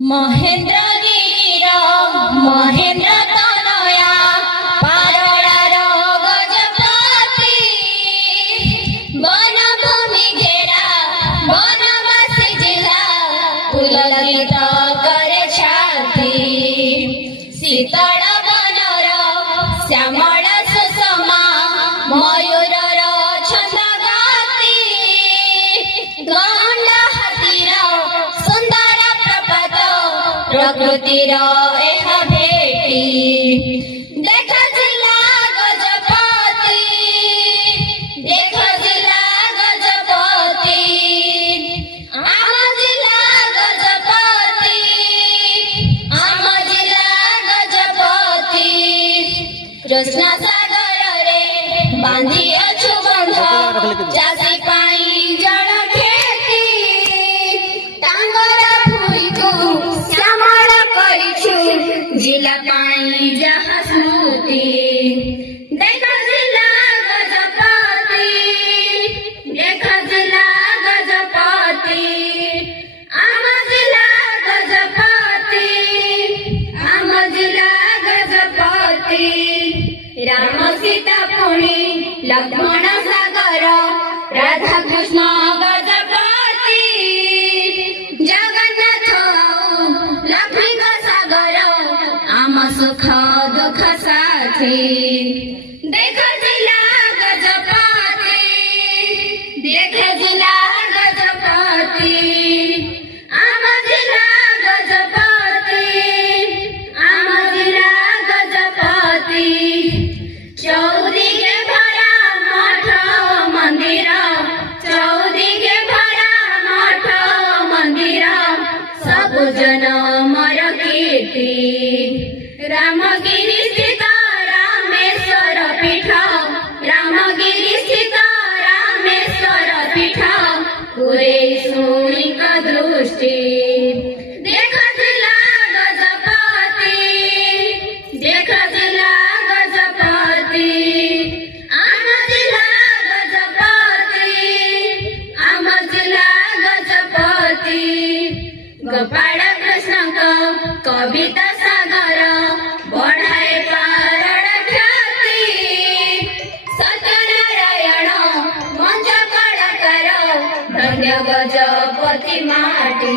महेन्द्रगिरिर महेन्द्र तनया पारडार गजपति वनभूमि घेरा वनवासी जिला पुलकित करे छाती शीतल वनर श्यामल सुषमा मयूरर छंद गाती गंडा हातीर सुंदर प्रपात प्रकृतिर एह भेटी देख जिला गजपति देख जिला गजपति आम जिला गजपति आम जिला गजपति कृष्ण सागर रे बांधी अछु बंध चाषी पाई जल खेती टांगर भूई को श्यामल करिछु जिला पाई जहा स्मृति देख जिला गजपति देख जिला गजपति आम जिला गजपति आम जिला गजपति राम सीता पुणी लक्ष्मण सागर राधा कृष्ण गजपति जगन्नाथ लक्ष्मी सागर आम सुख दुख साथी देख जिला गजपति देख जिला गजपति आम जिला गजपति आम जिला गजपति चौरी के भरा मठ मंदिर चौरी के भरा मठ मंदिर सब जन मर कीर्ति रामगिरी स्थित रामेश्वर पीठ रामगिरी स्थित रामेश्वर पीठ पूरे शुनिक दृष्टि देख जिला गजपति देख जिला गजपति आम जिला गजपति आम जिला गजपति गोपाल कृष्ण कविता सागर बढ़ाए कारण ख्याति सत्यनारायण मंच कलाकार धन्य गजपति माटी